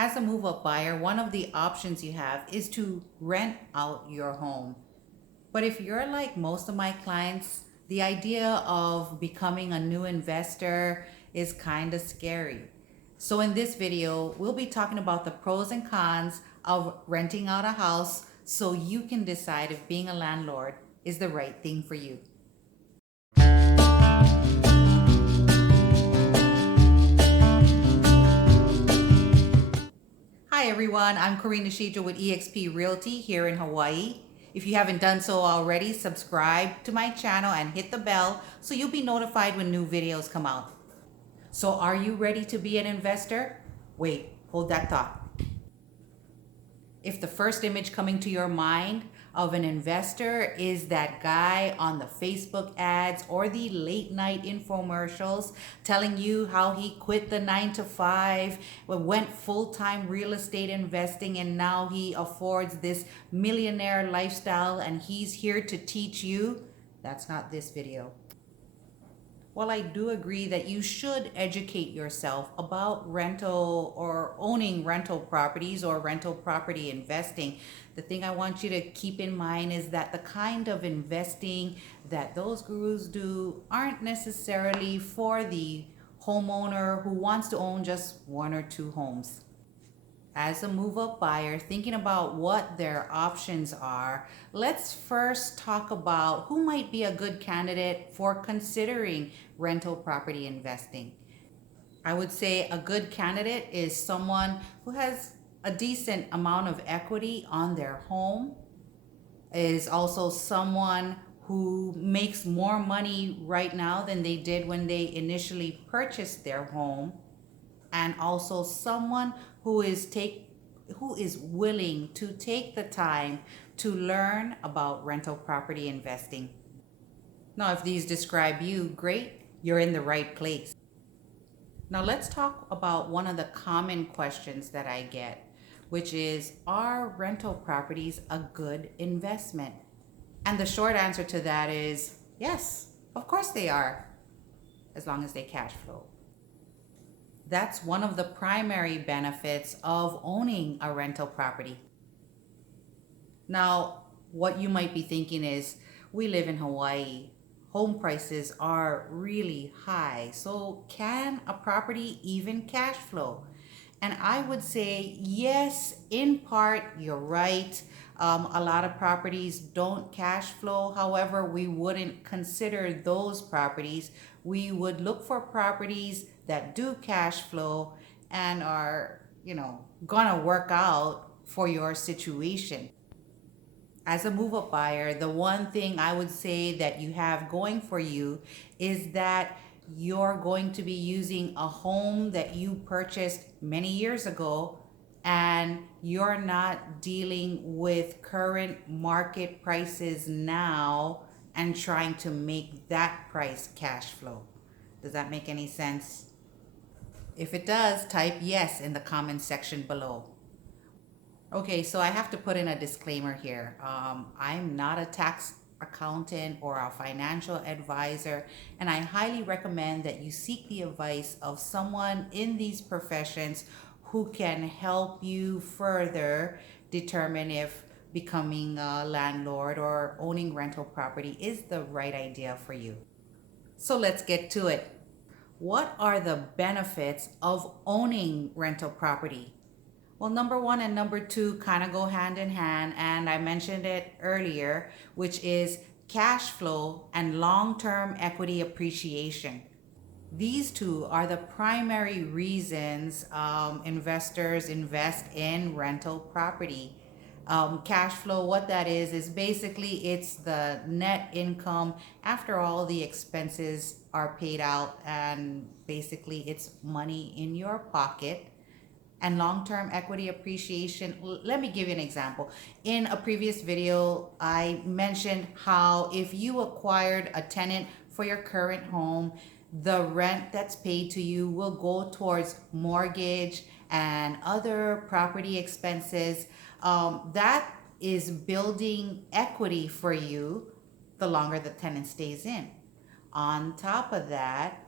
As a move-up buyer, one of the options you have is to rent out your home. But if you're like most of my clients, the idea of becoming a new investor is kind of scary. So in this video, we'll be talking about the pros and cons of renting out a house so you can decide if being a landlord is the right thing for you. Hi everyone, I'm Karina Shija with eXp Realty here in Hawaii. If you haven't done so already, subscribe to my channel and hit the bell so you'll be notified when new videos come out. So are you ready to be an investor? Wait, hold that thought. If the first image coming to your mind of an investor is that guy on the Facebook ads or the late night infomercials telling you how he quit the 9 to 5, went full-time real estate investing, and now he affords this millionaire lifestyle and he's here to teach you, that's not this video. While I do agree that you should educate yourself about rental or owning rental properties or rental property investing, the thing I want you to keep in mind is that the kind of investing that those gurus do aren't necessarily for the homeowner who wants to own just 1 or 2 homes. As a move-up buyer thinking about what their options are, let's first talk about who might be a good candidate for considering rental property investing. I would say a good candidate is someone who has a decent amount of equity on their home, is also someone who makes more money right now than they did when they initially purchased their home, and also someone who is willing to take the time to learn about rental property investing. Now, if these describe you, great, you're in the right place. Now let's talk about one of the common questions that I get, which is, are rental properties a good investment? And the short answer to that is yes, of course they are, as long as they cash flow. That's one of the primary benefits of owning a rental property. Now, what you might be thinking is, we live in Hawaii. Home prices are really high. So can a property even cash flow? And I would say yes, in part, you're right. A lot of properties don't cash flow. However, we wouldn't consider those properties. We would look for properties that do cash flow and are, gonna work out for your situation. As a move-up buyer, the one thing I would say that you have going for you is that you're going to be using a home that you purchased many years ago, and you're not dealing with current market prices now and trying to make that price cash flow. Does that make any sense? If it does, type yes in the comment section below. Okay, so I have to put in a disclaimer here. I'm not a tax accountant or a financial advisor, and I highly recommend that you seek the advice of someone in these professions who can help you further determine if becoming a landlord or owning rental property is the right idea for you. So let's get to it. What are the benefits of owning rental property? Well, number 1 and number 2 kind of go hand in hand, and I mentioned it earlier, which is cash flow and long-term equity appreciation. These two are the primary reasons investors invest in rental property. Cash flow, what that is basically it's the net income after all the expenses are paid out, and basically it's money in your pocket. And long-term equity appreciation, let me give you an example. In a previous video, I mentioned how if you acquired a tenant for your current home, the rent that's paid to you will go towards mortgage and other property expenses. That is building equity for you the longer the tenant stays in. On top of that,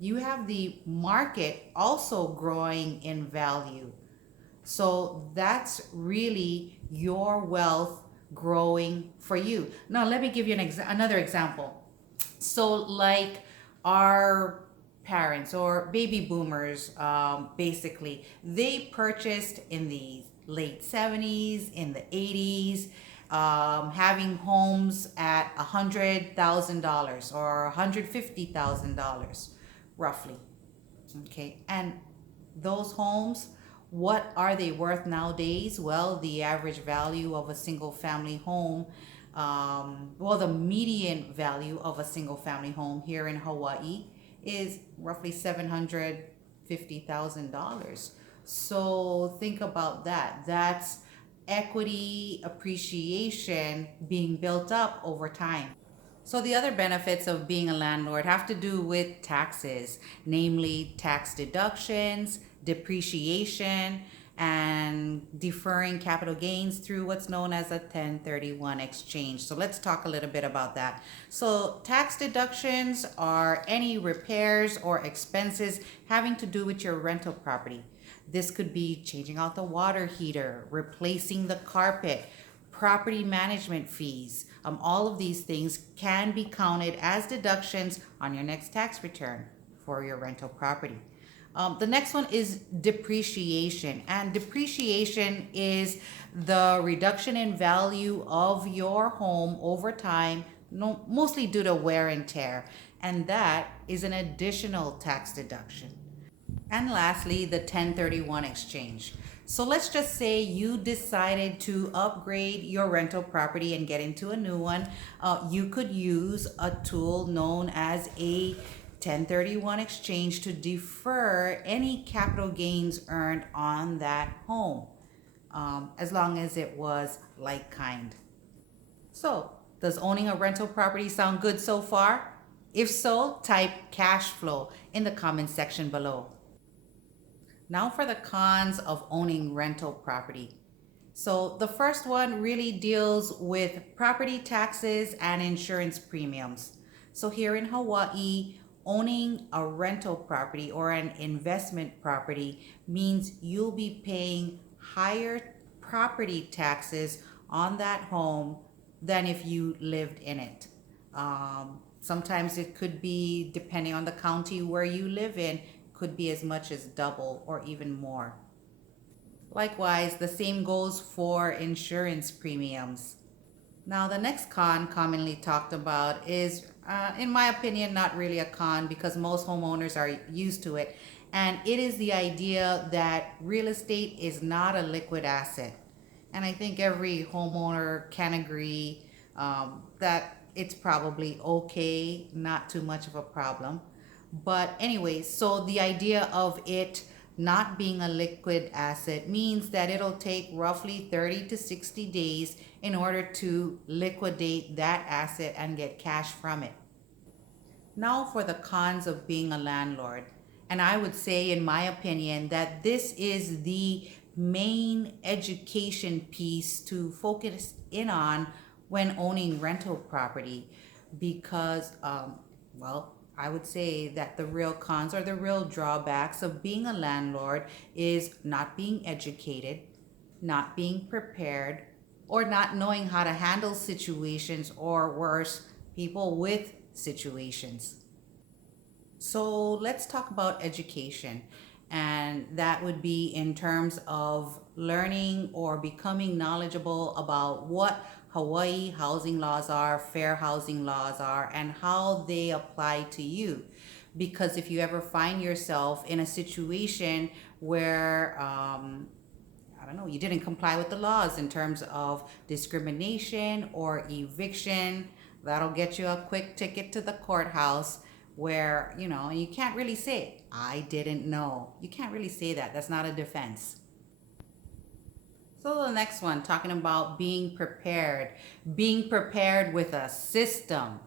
you have the market also growing in value. So that's really your wealth growing for you. Now, let me give you another example. So, like our parents or baby boomers, basically, they purchased in the late 70s, in the 80s, having homes at $100,000 or $150,000, roughly. Okay, and those homes, what are they worth nowadays? Well, the average value of a single family home, well, the median value of a single family home here in Hawaii is roughly $750,000. So think about that. That's equity appreciation being built up over time. So the other benefits of being a landlord have to do with taxes, namely tax deductions, depreciation, and deferring capital gains through what's known as a 1031 exchange. So let's talk a little bit about that. So tax deductions are any repairs or expenses having to do with your rental property. This could be changing out the water heater, replacing the carpet, property management fees. All of these things can be counted as deductions on your next tax return for your rental property. The next one is depreciation. And depreciation is the reduction in value of your home over time, mostly due to wear and tear. And that is an additional tax deduction. And lastly, the 1031 exchange. So let's just say you decided to upgrade your rental property and get into a new one. You could use a tool known as a 1031 exchange to defer any capital gains earned on that home, as long as it was like kind. So, does owning a rental property sound good so far? If so, type cash flow in the comment section below. Now for the cons of owning rental property. So the first one really deals with property taxes and insurance premiums. So here in Hawaii, owning a rental property or an investment property means you'll be paying higher property taxes on that home than if you lived in it. Sometimes it could be, depending on the county where you live in, could be as much as double or even more. Likewise, the same goes for insurance premiums. Now, the next con commonly talked about is, in my opinion, not really a con because most homeowners are used to it. And it is the idea that real estate is not a liquid asset. And I think every homeowner can agree that it's probably okay, not too much of a problem. But anyway, so the idea of it not being a liquid asset means that it'll take roughly 30 to 60 days in order to liquidate that asset and get cash from it. Now for the cons of being a landlord. And I would say, in my opinion, that this is the main education piece to focus in on when owning rental property because, well, I would say that the real cons or the real drawbacks of being a landlord is not being educated, not being prepared, or not knowing how to handle situations or worse, people with situations. So let's talk about education. And that would be in terms of learning or becoming knowledgeable about what Hawaii housing laws are, fair housing laws are, and how they apply to you. Because if you ever find yourself in a situation where, I don't know, you didn't comply with the laws in terms of discrimination or eviction, that'll get you a quick ticket to the courthouse where, you can't really say, I didn't know. You can't really say that. That's not a defense. So the next one, talking about being prepared with a system.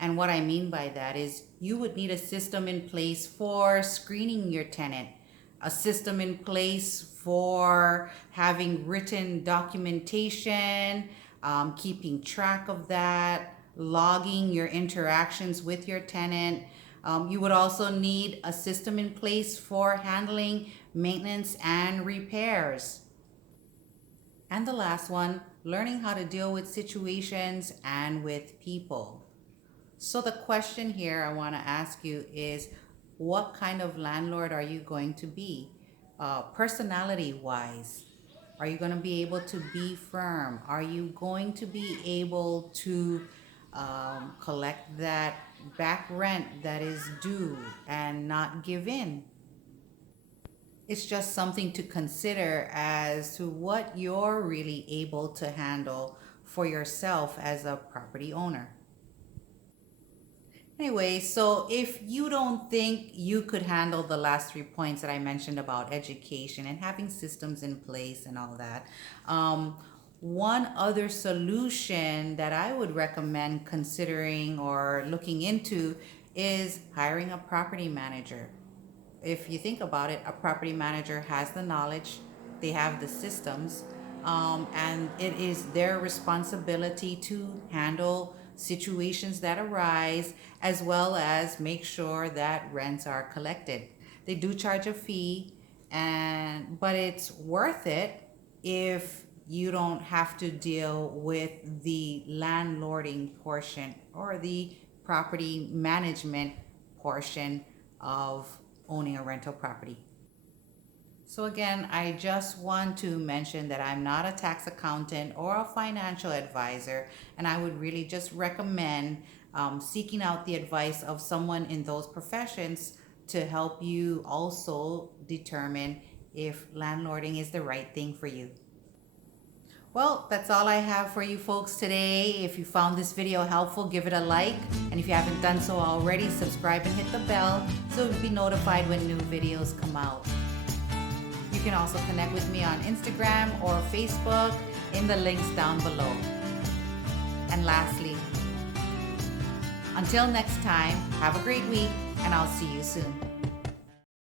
And what I mean by that is you would need a system in place for screening your tenant, a system in place for having written documentation, keeping track of that, logging your interactions with your tenant. You would also need a system in place for handling maintenance and repairs. And the last one, learning how to deal with situations and with people. So the question here I want to ask you is, what kind of landlord are you going to be? Personality wise, are you going to be able to be firm? Are you going to be able to collect that back rent that is due and not give in? It's just something to consider as to what you're really able to handle for yourself as a property owner. Anyway, so if you don't think you could handle the last 3 points that I mentioned about education and having systems in place and all that, one other solution that I would recommend considering or looking into is hiring a property manager. If you think about it, a property manager has the knowledge, they have the systems, and it is their responsibility to handle situations that arise as well as make sure that rents are collected. They do charge a fee, but it's worth it if you don't have to deal with the landlording portion or the property management portion of owning a rental property. So again, I just want to mention that I'm not a tax accountant or a financial advisor, and I would really just recommend seeking out the advice of someone in those professions to help you also determine if landlording is the right thing for you. Well, that's all I have for you folks today. If you found this video helpful, give it a like. And if you haven't done so already, subscribe and hit the bell so you'll be notified when new videos come out. You can also connect with me on Instagram or Facebook in the links down below. And lastly, until next time, have a great week and I'll see you soon.